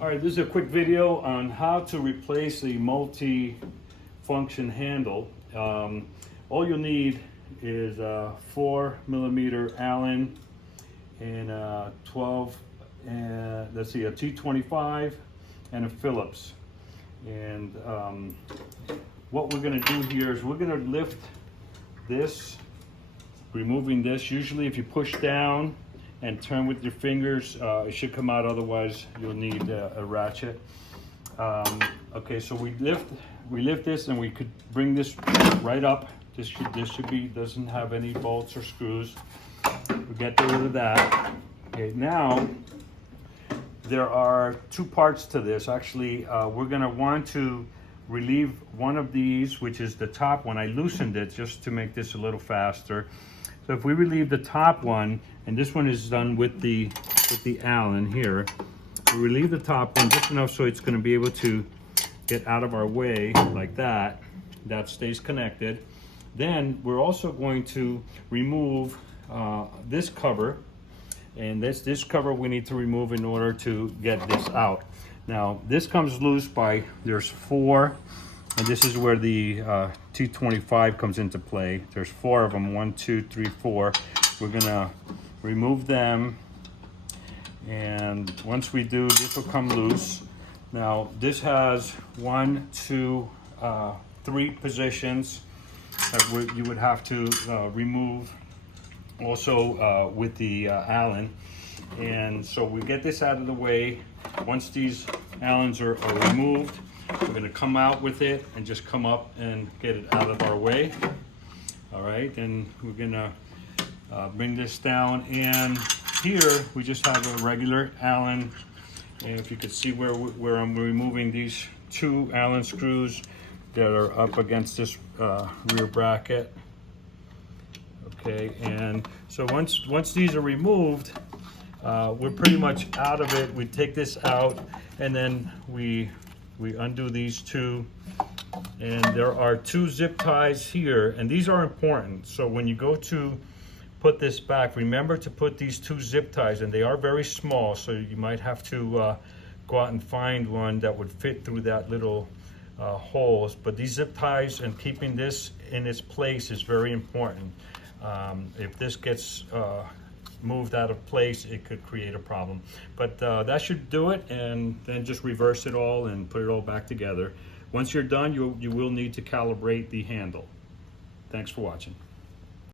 All right, this is a quick video on how to replace a multi-function handle. All you'll need is a 4mm Allen and a 12, let's see, a T25 and a Phillips. And what we're gonna do here is we're gonna lift this, removing this. Usually if you push down and turn with your fingers, it should come out, otherwise you'll need a ratchet. Okay, so we lift this and we could bring this right up. This should be, doesn't have any bolts or screws. We get rid of that. Okay, now there are two parts to this. Actually, we're gonna want to relieve one of these, which is the top one. I loosened it just to make this a little faster. So if we relieve the top one, and this one is done with the Allen here, we relieve the top one just enough so it's going to be able to get out of our way like that. That stays connected. Then we're also going to remove this cover, and this cover we need to remove in order to get this out. Now this comes loose by, there's four, and this is where the T25 comes into play. There's four of them, 1, 2, 3, 4. We're gonna remove them, and once we do, this will come loose. Now this has 1, 2, 3 positions that you would have to remove also with the Allen. And so we get this out of the way. Once these Allens are removed, we're going to come out with it and just come up and get it out of our way. All right, and we're going to bring this down, and here we just have a regular Allen. And if you could see where I'm removing these two Allen screws that are up against this rear bracket. Okay, and so once these are removed, we're pretty much out of it. We take this out, and then we undo these two, and there are two zip ties here, and these are important. So when you go to put this back, remember to put these two zip ties, and they are very small, so you might have to go out and find one that would fit through that little holes. But these zip ties and keeping this in its place is very important. If this gets moved out of place, it could create a problem. But that should do it, and then just reverse it all and put it all back together. Once you're done, you will need to calibrate the handle. Thanks for watching.